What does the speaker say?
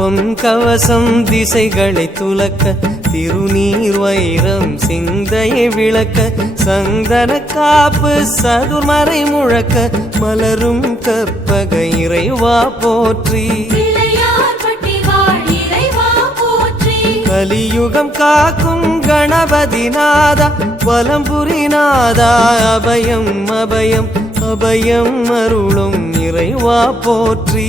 பொன் கவசம் திசைகளை துலக்க திருநீர் வைரம் சிந்தையை விளக்க சந்தன காப்பு சதுர்மறை முழக்க மலரும் கற்பக இறைவா போற்றி கலியுகம் காக்கும் கணபதி நாதா வலம்புரி நாதா அபயம் அபயம் அபயம் அருளும் இறைவா போற்றி.